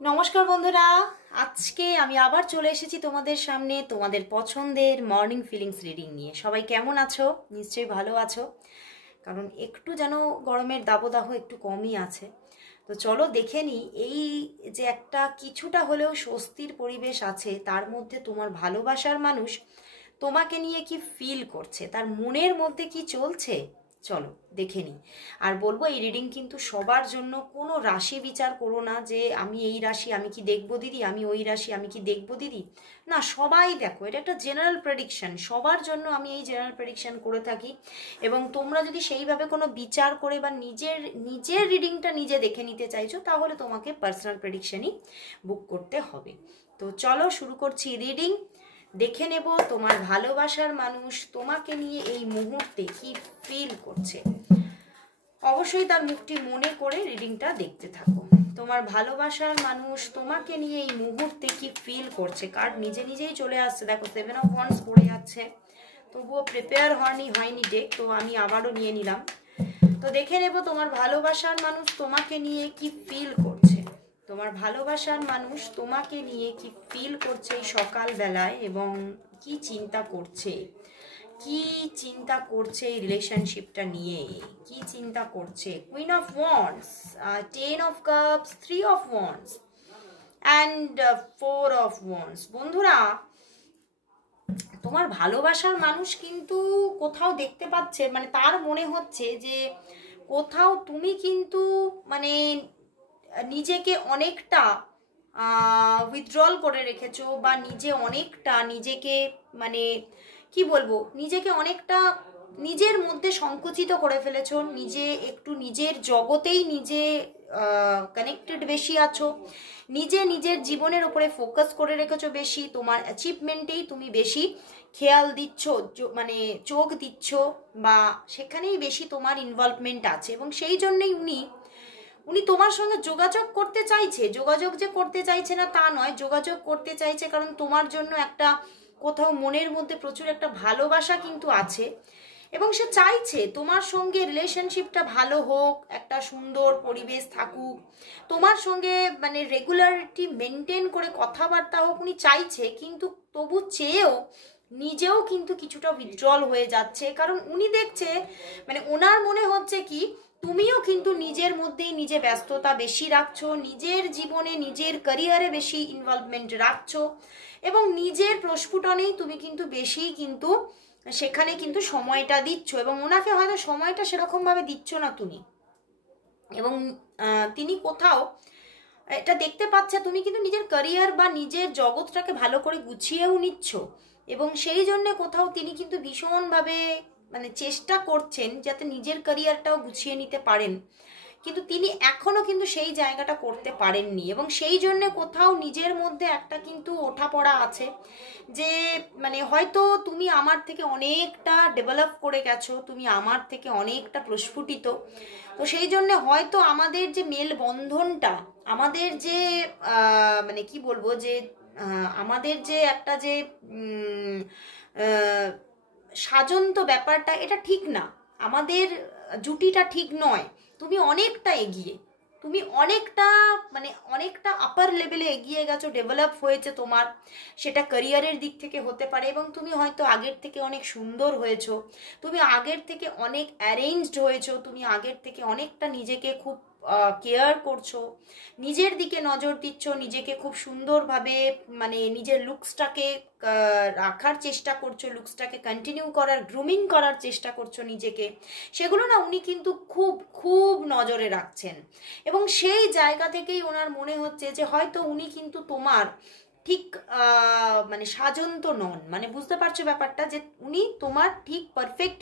নমস্কার বন্ধুরা, আজকে আমি আবার চলে এসেছি তোমাদের সামনে তোমাদের পছন্দের মর্নিং ফিলিংস রিডিং নিয়ে। সবাই কেমন আছো? নিশ্চয়ই ভালো আছো, কারণ একটু যেন গরমের দাবদাহ একটু কমই আছে। তো চলো দেখে নিই, এই যে একটা কিছুটা হলেও স্বস্তির পরিবেশ আছে, তার মধ্যে তোমার ভালোবাসার মানুষ তোমাকে নিয়ে কি ফিল করছে, তার মনের মধ্যে কি চলছে। চলো দেখে নিই। আর বলবো, এই রিডিং কিন্তু সবার জন্য, কোনো রাশি বিচার করো না যে আমি এই রাশি আমি কি দেখবো দিদি, আমি ওই রাশি আমি কি দেখবো দিদি। না, সবাই দেখো, এটা একটা জেনারেল প্রেডিকশন, সবার জন্য আমি এই জেনারেল প্রেডিকশন করে থাকি। এবং তোমরা যদি সেইভাবে কোনো বিচার করে বা নিজের নিজের রিডিংটা নিজে দেখে নিতে চাইছো, তাহলে তোমাকে পার্সোনাল প্রেডিকশনই বুক করতে হবে। তো চলো শুরু করছি রিডিং। দেখে নেব তোমার ভালোবাসার মানুষ তোমাকে নিয়ে এই মুহূর্তে কি ফিল করছে। অবশ্যই তার মুখটি মনে করে রিডিংটা দেখতে থাকো। তোমার ভালোবাসার মানুষ তোমাকে নিয়ে এই মুহূর্তে কি ফিল করছে। কার্ড নিজে নিজেই চলে আসছে, দেখো 7 অফ ওয়ান্ডস পড়ে যাচ্ছে, তবুও প্রিপেয়ার হয়নি ডেক, তো আমি আবারও নিয়ে নিলাম। তো দেখে নেব তোমার ভালোবাসার মানুষ তোমাকে নিয়ে কি ফিল করছে। তোমার ভালোবাসার মানুষ তোমাকে নিয়ে কি ফিল করছে এই সকালবেলায়, এবং কি চিন্তা করছে, কি চিন্তা করছে এই রিলেশনশিপটা নিয়ে, কি চিন্তা করছে। Queen of wands, 10 of cups, 3 of wands and 4 of wands. বন্ধুরা, তোমার ভালোবাসার মানুষ কিন্তু কোথাও দেখতে পাচ্ছে, মানে তার মনে হচ্ছে যে কোথাও তুমি কিন্তু মানে নিজেকে অনেকটা উইথড্রল করে রেখেছো, বা নিজেকে মানে কি বলবো, নিজেকে অনেকটা নিজের মধ্যে সংকুচিত করে ফেলেছো, একটু নিজের জগতেই নিজে কানেক্টেড বেশি আছো, নিজের জীবনের উপরে ফোকাস করে রেখেছো বেশি, তোমার অ্যাচিভমেন্টেই তুমি বেশি খেয়াল দিচ্ছ, মানে চোখ দিচ্ছ, বা সেখানেই বেশি তোমার ইনভলভমেন্ট আছে। এবং সেই জন্যই উনি তোমার সঙ্গে যোগাযোগ করতে চাইছে। যোগাযোগ যে করতে চাইছে না তা নয়, যোগাযোগ করতে চাইছে, কারণ তোমার জন্য একটা কোথাও মনের মধ্যে প্রচুর একটা ভালোবাসা কিন্তু আছে, এবং সে চাইছে তোমার সঙ্গে রিলেশনশিপটা ভালো হোক, একটা সুন্দর পরিবেশ থাকুক, তোমার সঙ্গে মানে রেগুলারিটি মেনটেন করে কথাবার্তা হোক উনি চাইছে। কিন্তু তবু চেয়েও নিজেও কিন্তু কিছুটা উইথড্রল হয়ে যাচ্ছে, কারণ উনি দেখছে, মানে ওনার মনে হচ্ছে কি তুমিও কিন্তু নিজের মধ্যেই নিজে ব্যস্ততা বেশি রাখছো, নিজের জীবনে নিজের ক্যারিয়ারে বেশি ইনভলভমেন্ট রাখছো, এবং নিজের প্রস্ফুটনেই তুমি কিন্তু বেশি কিন্তু সেখানে কিন্তু সময়টা দিচ্ছ, এবং ওনাকে হয়তো সময়টা সেরকমভাবে দিচ্ছ না তুমি। এবং তিনি কোথাও এটা দেখতে পাচ্ছে, তুমি কিন্তু নিজের ক্যারিয়ার বা নিজের জগৎটাকে ভালো করে গুছিয়েও নিচ্ছ, এবং সেই জন্য কোথাও তিনি কিন্তু ভীষণভাবে মানে চেষ্টা করছেন যাতে নিজের ক্যারিয়ারটাও গুছিয়ে নিতে পারেন, কিন্তু তিনি এখনো কিন্তু সেই জায়গাটা করতে পারেননি। এবং সেই জন্য কোথাও নিজের মধ্যে একটা কিন্তু ওঠাপড়া আছে যে মানে হয়তো তুমি আমার থেকে অনেকটা ডেভেলপ করে গেছো, তুমি আমার থেকে অনেকটা প্রস্ফুটিত, তো সেই জন্য হয়তো আমাদের যে মেল বন্ধনটা, আমাদের যে মানে কি বলবো, যে আমাদের যে একটা যে সাজন্ত ব্যাপারটা, এটা ঠিক না, আমাদের জুটিটা ঠিক নয়। তুমি অনেকটা এগিয়ে, তুমি অনেকটা মানে অনেকটা আপার লেভেলে এগিয়ে গেছো, ডেভেলপ হয়েছে তোমার, সেটা ক্যারিয়ারের দিক থেকে হতে পারে, এবং তুমি হয়তো আগের থেকে অনেক সুন্দর হয়েছো, তুমি আগের থেকে অনেক অ্যারেঞ্জড হয়েছো, তুমি আগের থেকে অনেকটা নিজেকে খুব কেয়ার করছো, নিজের দিকে নজর দিচ্ছ, নিজেকে খুব সুন্দরভাবে মানে নিজের লুকসটাকে রাখার চেষ্টা করছো, লুকসটাকে কন্টিনিউ করার, গ্রুমিং করার চেষ্টা করছো নিজেকে, সেগুলো না উনি কিন্তু খুব খুব নজরে রাখছেন। এবং সেই জায়গা থেকেই ওনার মনে হচ্ছে যে হয়তো উনি কিন্তু তোমার ঠিক মানে সাজন্ত নন, মানে বুঝতে পারছো ব্যাপারটা, যে উনি তোমার ঠিক পারফেক্ট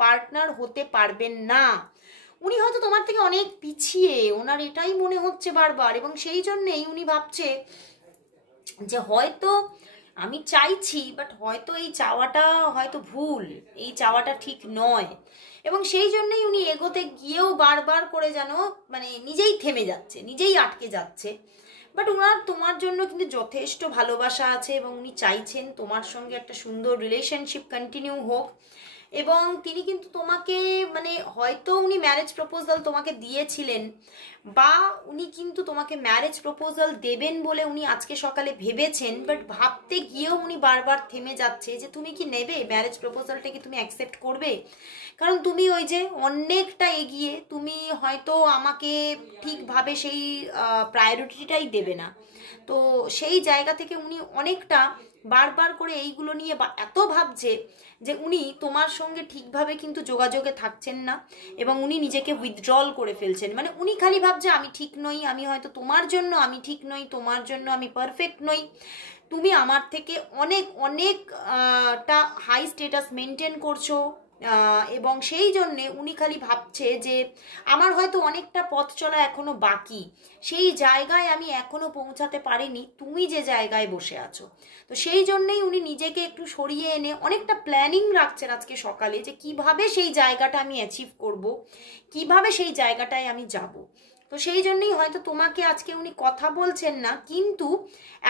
পার্টনার হতে পারবেন না, উনি হয়তো তোমার থেকে অনেক পিছিয়ে, ওনার এটাই মনে হচ্ছে বারবার। এবং সেই জন্যেই উনি ভাবছে যে হয়তো আমি চাইছি, বাট হয়তো এই চাওয়াটা হয়তো ভুল, এই চাওয়াটা ঠিক নয়, এবং সেই জন্যই উনি এগোতে গিয়েও বারবার করে যেন মানে নিজেই থেমে যাচ্ছে, নিজেই আটকে যাচ্ছে। বাট ওনার তোমার জন্য কিন্তু যথেষ্ট ভালোবাসা আছে, এবং উনি চাইছেন তোমার সঙ্গে একটা সুন্দর রিলেশনশিপ কন্টিনিউ হোক, এবং তিনি কিন্তু তোমাকে মানে হয়তো উনি ম্যারেজ প্রপোজাল তোমাকে দিয়েছিলেন, বা উনি কিন্তু তোমাকে ম্যারেজ প্রপোজাল দেবেন বলে উনি আজকে সকালে ভেবেছেন, বাট ভাবতে গিয়েও উনি বারবার থেমে যাচ্ছে যে তুমি কি নেবে ম্যারেজ প্রপোজালটা, কি তুমি অ্যাকসেপ্ট করবে। কারণ তুমি ওই যে অনেকটা এগিয়ে, তুমি হয়তো আমাকে ঠিকভাবে সেই প্রায়োরিটিটাই দেবে না। তো সেই জায়গা থেকে উনি অনেকটা বারবার করে এইগুলো নিয়ে এত ভাবছে যে উনি তোমার সঙ্গে ঠিকভাবে কিন্তু যোগাযোগে থাকছেন না, এবং উনি নিজেকে উইথড্রল করে ফেলছেন। মানে উনি খালি ভাবছে আমি ঠিক নই, আমি হয়তো তোমার জন্য আমি ঠিক নই, তোমার জন্য আমি পারফেক্ট নই, তুমি আমার থেকে অনেক অনেকটা হাই স্টেটাস মেনটেন করছো, এবং সেই জন্যে উনি খালি ভাবছে যে আমার হয়তো অনেকটা পথ চলা এখনো বাকি, সেই জায়গায় আমি এখনো পৌঁছাতে পারিনি তুমি যে জায়গায় বসে আছো। তো সেই জন্যেই উনি নিজেকে একটু সরিয়ে এনে অনেকটা প্ল্যানিং রাখছেন আজকে সকালে, যে কিভাবে সেই জায়গাটা আমি অ্যাচিভ করব, কিভাবে সেই জায়গাটায় আমি যাব। তো সেই জন্যই হয়তো তোমাকে আজকে উনি কথা বলছেন না, কিন্তু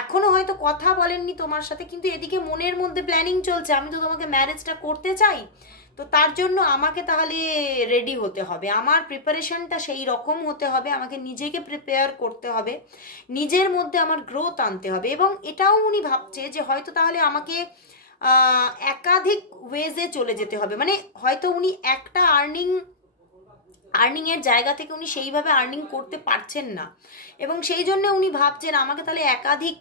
এখনো হয়তো কথা বলেননি তোমার সাথে, কিন্তু এদিকে মনের মধ্যে প্ল্যানিং চলছে আমি তো তোমাকে ম্যারেজটা করতে চাই, তো তার জন্য আমাকে তাহলে রেডি হতে হবে, আমার প্রিপারেশনটা সেই রকম হতে হবে, আমাকে নিজেকে প্রিপেয়ার করতে হবে, নিজের মধ্যে আমার গ্রোথ আনতে হবে। এবং এটাও উনি ভাবছে যে হয়তো তাহলে আমাকে একাধিক ওয়েজে চলে যেতে হবে, মানে হয়তো উনি একটা আর্নিংয়ের জায়গা থেকে উনি সেইভাবে আর্নিং করতে পারছেন না, এবং সেই জন্য উনি ভাবছেন আমাকে তাহলে একাধিক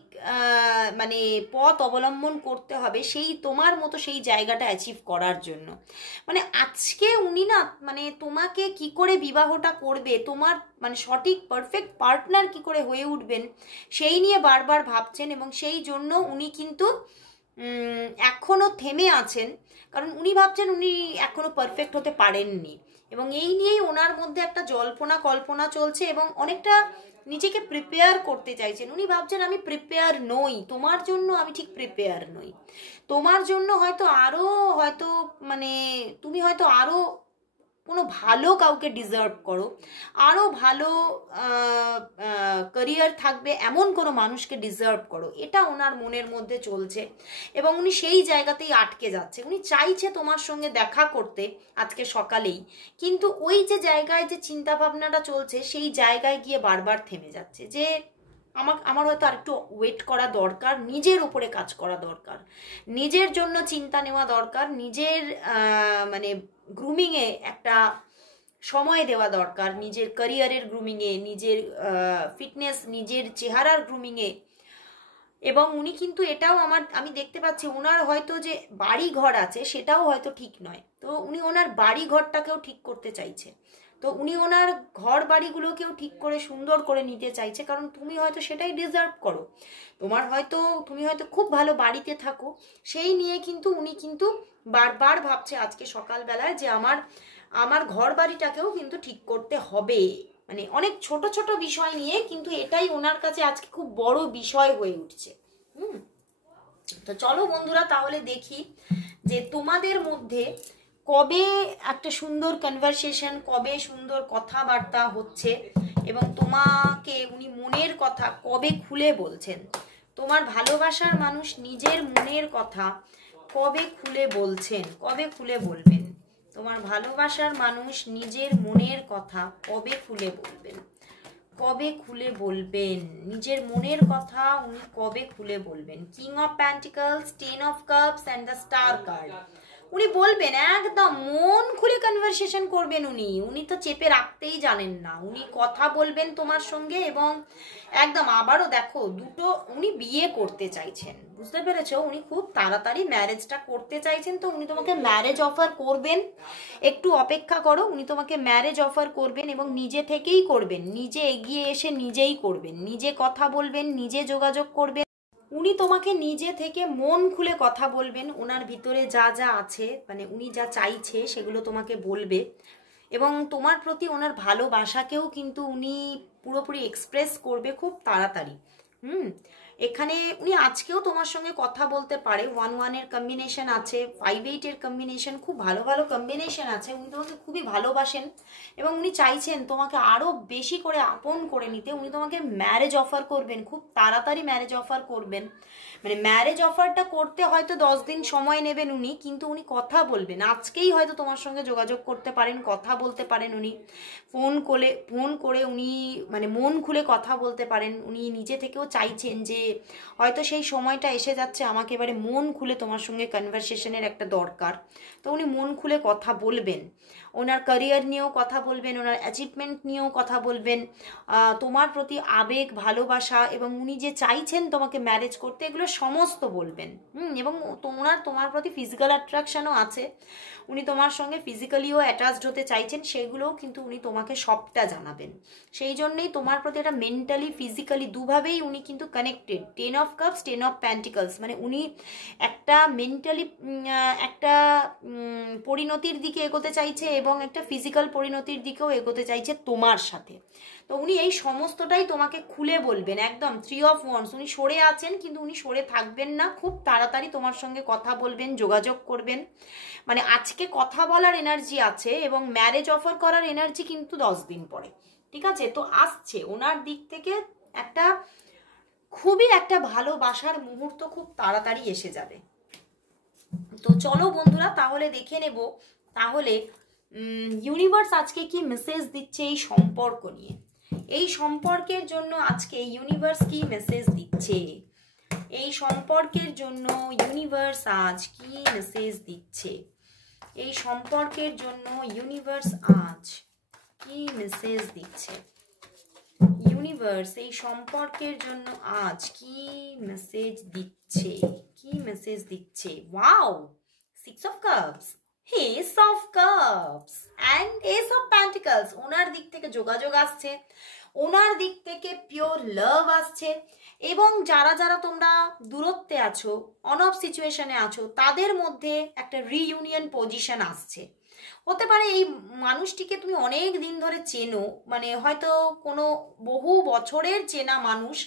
মানে পথ অবলম্বন করতে হবে সেই তোমার মতো সেই জায়গাটা অ্যাচিভ করার জন্য। মানে আজকে উনি না মানে তোমাকে কি করে বিবাহটা করবে, তোমার মানে সঠিক পারফেক্ট পার্টনার কি করে হয়ে উঠবেন সেই নিয়ে বারবার ভাবছেন, এবং সেই জন্য উনি কিন্তু এখনো থেমে আছেন, কারণ উনি ভাবছেন উনি এখনো পারফেক্ট হতে পারেননি, এবং এই নিয়েই ওনার মধ্যে একটা জল্পনা কল্পনা চলছে, এবং অনেকটা নিজেকে প্রিপেয়ার করতে চাইছেন। উনি ভাবছেন আমি প্রিপেয়ার নই তোমার জন্য, আমি ঠিক প্রিপেয়ার নই তোমার জন্য, হয়তো মানে তুমি হয়তো আরো কোনো ভালো কাউকে ডিজার্ভ করো, আরো ভালো ক্যারিয়ার থাকবে এমন কোনো মানুষকে ডিজার্ভ করো, এটা ওনার মনের মধ্যে চলছে, এবং উনি সেই জায়গাতেই আটকে যাচ্ছে। উনি চাইছে তোমার সঙ্গে দেখা করতে আজকে সকালেই, কিন্তু ওই যে জায়গায় যে চিন্তা ভাবনাটা চলছে সেই জায়গায় গিয়ে বারবার থেমে যাচ্ছে, যে আমার হয়তো আরেকটু ওয়েট করা দরকার, নিজের উপরে কাজ করা দরকার, নিজের জন্য চিন্তা নেওয়া দরকার, নিজের মানে গ্রুমিংয়ে একটা সময় দেওয়া দরকার, নিজের ক্যারিয়ারের গ্রুমিংয়ে, নিজের ফিটনেস, নিজের চেহারার গ্রুমিংয়ে। এবং উনি কিন্তু এটাও আমি দেখতে পাচ্ছি ওনার হয়তো যে বাড়ি ঘর আছে সেটাও হয়তো ঠিক নয়, তো উনি ওনার বাড়ি ঘরটাকেও ঠিক করতে চাইছে, তো উনি ওনার ঘর বাড়িগুলোকেও ঠিক করে সুন্দর করে নিতে চাইছে, কারণ তুমি হয়তো সেটাই ডিজার্ভ করো, তুমি হয়তো খুব ভালো বাড়িতে থাকো, সেই নিয়ে কিন্তু উনি কিন্তু বারবার ভাবছে আজকে সকালবেলায় যে আমার ঘর বাড়িটাকেও কিন্তু ঠিক করতে হবে, মানে অনেক ছোট ছোট বিষয় নিয়ে, কিন্তু এটাই ওনার কাছে আজকে খুব বড় বিষয় হয়ে উঠছে। তো চলো বন্ধুরা তাহলে দেখি যে তোমাদের মধ্যে কবে একটা সুন্দর কনভারসেশন, কবে সুন্দর কথাবার্তা হচ্ছে, এবং তোমাকে উনি মনের কথা কবে খুলে বলছেন। তোমার ভালোবাসার মানুষ নিজের মনের কথা কবে খুলে বলছেন, কবে খুলে বলবেন, তোমার ভালোবাসার মানুষ নিজের মনের কথা কবে খুলে বলবেন, কবে খুলে বলবেন নিজের মনের কথা উনি কবে খুলে বলবেন। King of pentacles, 10 of cups and the star card. উনি বলবেন একদম মন খুলে কনভারসেশন করবেন, উনি তো চেপে রাখতেই জানেন না, উনি কথা বলবেন তোমার সঙ্গে, এবং একদম আবারও দেখো উনি বিয়ে করতে চাইছেন, বুঝতে পেরেছো, উনি খুব তাড়াতাড়ি ম্যারেজটা করতে চাইছেন, তো উনি তোমাকে ম্যারেজ অফার করবেন, একটু অপেক্ষা করো, উনি তোমাকে ম্যারেজ অফার করবেন, এবং নিজে থেকেই করবেন, নিজে এগিয়ে এসে নিজেই করবেন, নিজে কথা বলবেন, নিজে যোগাযোগ করবেন, উনি তোমাকে নিজে থেকে মন খুলে কথা বলবেন, ওনার ভিতরে যা যা আছে মানে উনি যা চাইছে সেগুলো তোমাকে বলবে, এবং তোমার প্রতি ওনার ভালোবাসাকেও কিন্তু উনি পুরোপুরি এক্সপ্রেস করবে খুব তাড়াতাড়ি। হুম, এখানে উনি আজকেও তোমার সঙ্গে কথা বলতে পারে। 1-1-এর কম্বিনেশন আছে, 5-8-এর কম্বিনেশন, খুব ভালো ভালো কম্বিনেশন আছে। উনি তোমাকে খুবই ভালোবাসেন এবং উনি চাইছেন তোমাকে আরও বেশি করে আপন করে নিতে। উনি তোমাকে ম্যারেজ অফার করবেন, খুব তাড়াতাড়ি ম্যারেজ অফার করবেন। মানে ম্যারেজ অফারটা করতে হয়তো 10 দিন সময় নেবেন উনি, কিন্তু উনি কথা বলবেন। আজকেই হয়তো তোমার সঙ্গে যোগাযোগ করতে পারেন, কথা বলতে পারেন উনি। ফোন করে উনি মানে মন খুলে কথা বলতে পারেন। উনি নিজে থেকেও চাইছেন যে হয়তো সেই সময়টা এসে যাচ্ছে, আমাকে এবারে মন খুলে তোমার সঙ্গে কনভারসেশনের একটা দরকার। তো উনি মন খুলে কথা বলবেন, ওনার ক্যারিয়ার নিয়েও কথা বলবেন, ওনার অ্যাচিভমেন্ট নিয়েও কথা বলবেন, তোমার প্রতি আবেগ, ভালোবাসা এবং উনি যে চাইছেন তোমাকে ম্যারেজ করতে, এগুলো সমস্ত বলবেন। এবং তোমার প্রতি ফিজিক্যাল অ্যাট্রাকশনও আছে, উনি তোমার সঙ্গে ফিজিক্যালিও অ্যাটাচড হতে চাইছেন, সেগুলোও কিন্তু উনি তোমাকে সবটা জানাবেন। সেই জন্যেই তোমার প্রতি একটা মেন্টালি ফিজিক্যালি দুভাবেই উনি কিন্তু connected. 10 of Cups, 10 of Pentacles, মানে উনি একটা মেন্টালি একটা পরিণতির দিকে এগোতে চাইছে এবং একটা ফিজিক্যাল পরিণতির দিকেও এগোতে চাইছে তোমার সাথে। তো উনি এই সমস্তটাই তোমাকে খুলে বলবেন। একদম 3 of Wands, উনি সরে আছেন কিন্তু উনি সরে থাকবেন না, খুব তাড়াতাড়ি তোমার সঙ্গে কথা বলবেন, যোগাযোগ করবেন। মানে আজকে কথা বলার এনার্জি আছে এবং ম্যারেজ অফার করার এনার্জি কিন্তু 10 দিন পরে, ঠিক আছে? তো আসছে ওনার দিক থেকে একটা খুবই একটা ভালোবাসার মুহূর্ত, খুব তাড়াতাড়ি এসে যাবে। তো চলো বন্ধুরা, তাহলে দেখে নেব তাহলে ইউনিভার্স আজকে কি মেসেজ দিচ্ছে এই সম্পর্ক নিয়ে। এই সম্পর্কের জন্য আজকে ইউনিভার্স কি মেসেজ দিচ্ছে, এই সম্পর্কের জন্য ইউনিভার্স আজ কি মেসেজ দিচ্ছে, এই সম্পর্কের জন্য ইউনিভার্স আজ কি মেসেজ দিচ্ছে, ইউনিভার্স এই সম্পর্কের জন্য আজ কি মেসেজ দিচ্ছে, কি মেসেজ দিচ্ছে। Wow, 6 of Cups, Ace of Cups and Ace of Pentacles। ওনার দিক থেকে যোগাযোগ আসছে, ওনার দিক থেকে পিওর লাভ আসছে এবং যারা যারা তোমরা দূরত্বে আছো, অন অফ সিচুয়েশনে আছো, তাদের মধ্যে একটা রিইউনিয়ন পজিশন আসছে। হতে পারে এই মানুষটিকে তুমি অনেক দিন ধরে চেনো, মানে হয়তো কোনো বহু বছরের চেনা মানুষ,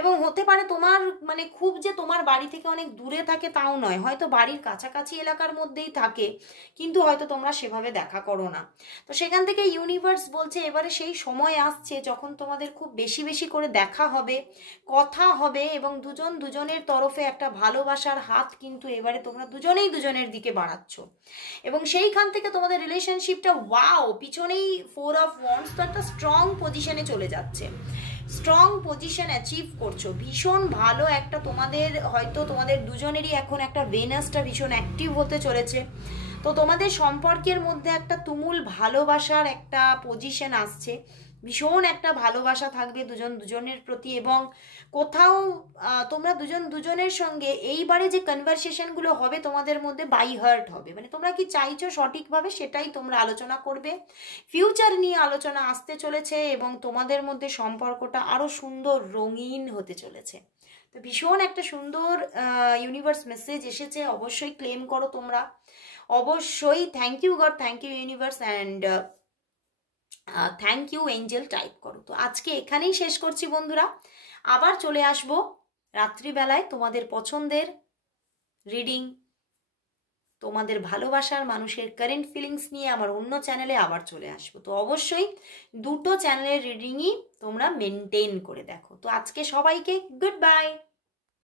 এবং হতে পারে তোমার মানে খুব যে তোমার বাড়ি থেকে অনেক দূরে থাকে তাও নয়, হয়তো বাড়ির কাছাকাছি এলাকার মধ্যেই থাকে, কিন্তু হয়তো তোমরা সেভাবে দেখা করো না। তো সেখান থেকে ইউনিভার্স বলছে এবারে সেই সময় আসছে যখন তোমাদের খুব বেশি বেশি করে দেখা হবে, কথা হবে এবং দুজন দুজনের তরফে একটা ভালোবাসার হাত কিন্তু এবারে তোমরা দুজনেই দুজনের দিকে বাড়াচ্ছ এবং সেইখান থেকে তোমাদের রিলেশনশিপটা ওয়াও পিছনেই 4 of Wands, তো একটা স্ট্রং পজিশনে চলে যাচ্ছে, স্ট্রং পজিশন অ্যাচিভ করছো, ভীষণ ভালো একটা তোমাদের হয়তো তোমাদের দুজনেরই এখন একটা ভেনাসটা ভীষণ অ্যাক্টিভ হতে চলেছে। তো তোমাদের সম্পর্কের মধ্যে একটা তুমুল ভালোবাসার একটা পজিশন আসছে, ভীষণ একটা ভালোবাসা থাকবে দুজন দুজনের প্রতি এবং কোথাও তোমরা দুজন দুজনের সঙ্গে এইবারে যে কনভারসেশনগুলো হবে তোমাদের মধ্যে বাই হার্ট হবে, মানে তোমরা কি চাইছো সঠিকভাবে সেটাই তোমরা আলোচনা করবে, ফিউচার নিয়ে আলোচনা আসতে চলেছে এবং তোমাদের মধ্যে সম্পর্কটা আরো সুন্দর রঙিন হতে চলেছে। তো ভীষণ একটা সুন্দর ইউনিভার্স মেসেজ এসেছে, অবশ্যই ক্লেম করো তোমরা, অবশ্যই thank you God, thank you universe and thank you angel type করো। তো আজকে এখানেই শেষ করছি বন্ধুরা, আবার চলে আসবো রাত্রিবেলায় তোমাদের পছন্দের রিডিং, তোমাদের ভালোবাসার মানুষের কারেন্ট ফিলিংস নিয়ে আমার অন্য চ্যানেলে আবার চলে আসবো। তো অবশ্যই দুটো চ্যানেলের রিডিংই তোমরা মেনটেন করে দেখো। তো আজকে সবাইকে গুড বাই।